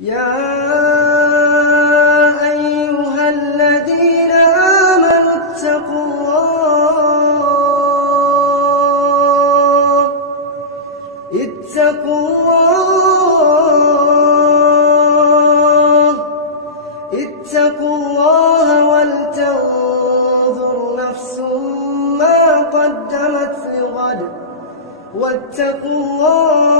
يا أيها الذين آمنوا اتقوا الله ولتنظر نفس ما قدمت لغد واتقوا الله